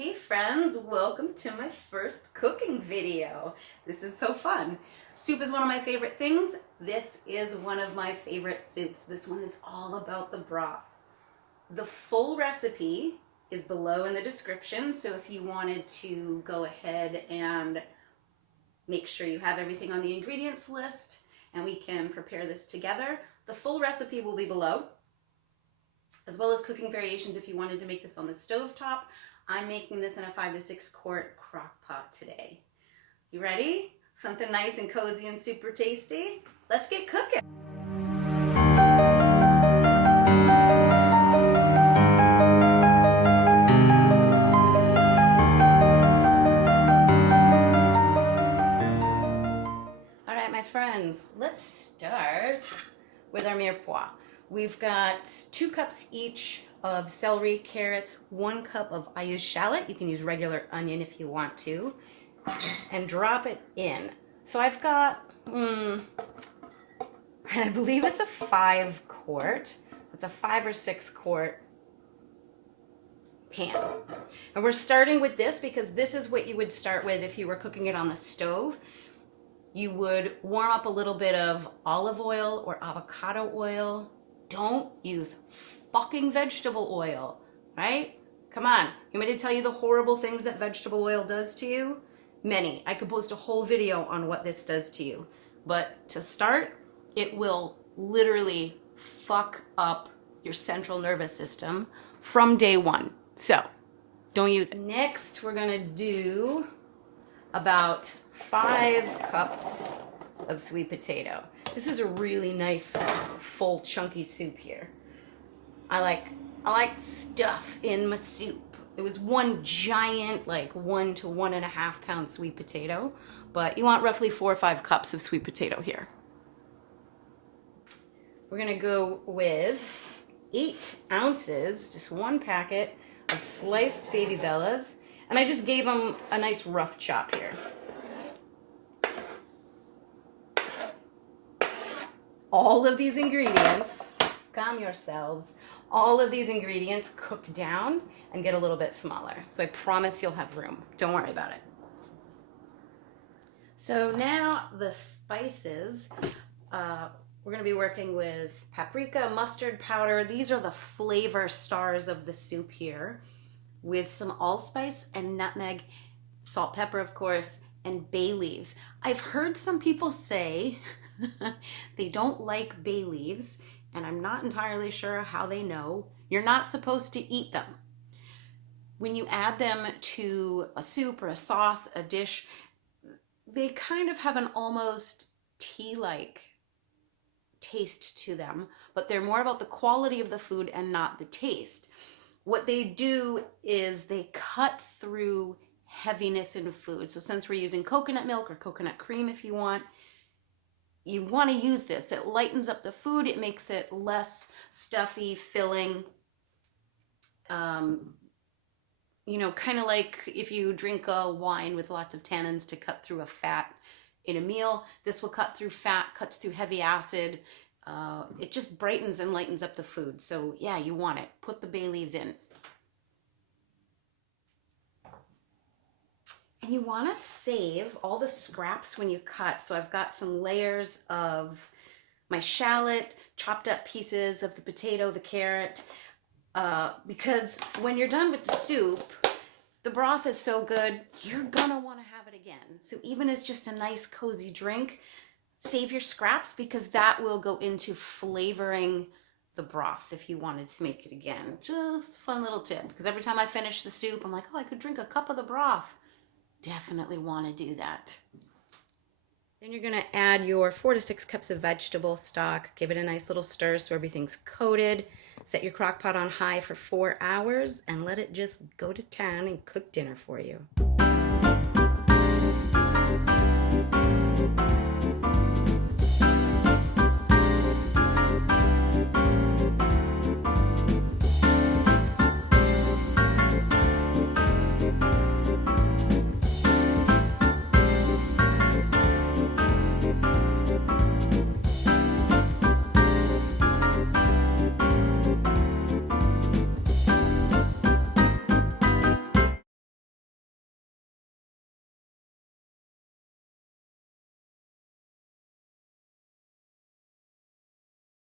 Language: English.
Hey friends, welcome to my first cooking video. This is so fun. Soup is one of my favorite things. This is one of my favorite soups. This one is all about the broth. The full recipe is below in the description, so if you wanted to go ahead and make sure you have everything on the ingredients list and we can prepare this together, the full recipe will be below, as well as cooking variations if you wanted to make this on the stovetop. I'm making this in a 5 to 6 quart crock pot today. You ready? Something nice and cozy and super tasty? Let's get cooking. All right, my friends, let's start with our mirepoix. We've got 2 cups each of celery, carrots, 1 cup of, I use shallot, you can use regular onion if you want to, and drop it in. So I've got, I believe it's a 5 quart, it's a 5 or 6 quart pan. And we're starting with this because this is what you would start with if you were cooking it on the stove. You would warm up a little bit of olive oil or avocado oil. Don't use fucking vegetable oil, right? Come on. You want me to tell you the horrible things that vegetable oil does to you? Many. I could post a whole video on what this does to you. But to start, it will literally fuck up your central nervous system from day one. So, don't use it. Next, we're gonna do about 5 cups of sweet potato. This is a really nice, full, chunky soup here. I like stuff in my soup. It was one giant, like 1 to 1.5 pound sweet potato, but you want roughly 4 or 5 cups of sweet potato here. We're gonna go with 8 ounces, just 1 packet of sliced baby bellas, and I just gave them a nice rough chop here. All of these ingredients, calm yourselves, all of these ingredients cook down and get a little bit smaller. So I promise you'll have room. Don't worry about it. So now the spices, we're gonna be working with paprika, mustard powder. These are the flavor stars of the soup here, with some allspice and nutmeg, salt, pepper, of course, and bay leaves. I've heard some people say they don't like bay leaves, and I'm not entirely sure how they know. You're not supposed to eat them. When you add them to a soup or a sauce, a dish, they kind of have an almost tea-like taste to them, but they're more about the quality of the food and not the taste. What they do is they cut through heaviness in food. So since we're using coconut milk or coconut cream if you want to use this. It lightens up the food. It makes it less stuffy, filling. You know, kind of like if you drink a wine with lots of tannins to cut through a fat in a meal. This will cut through fat, cuts through heavy acid. It just brightens and lightens up the food. So yeah, you want it. Put the bay leaves in. And you want to save all the scraps when you cut. So I've got some layers of my shallot, chopped up pieces of the potato, the carrot, because when you're done with the soup, the broth is so good, you're gonna want to have it again. So even as just a nice cozy drink, save your scraps because that will go into flavoring the broth if you wanted to make it again. Just a fun little tip, because every time I finish the soup, I'm like, oh, I could drink a cup of the broth. Definitely want to do that. Then you're going to add your 4 to 6 cups of vegetable stock. Give it a nice little stir so everything's coated. Set your crock pot on high for 4 hours and let it just go to town and cook dinner for you.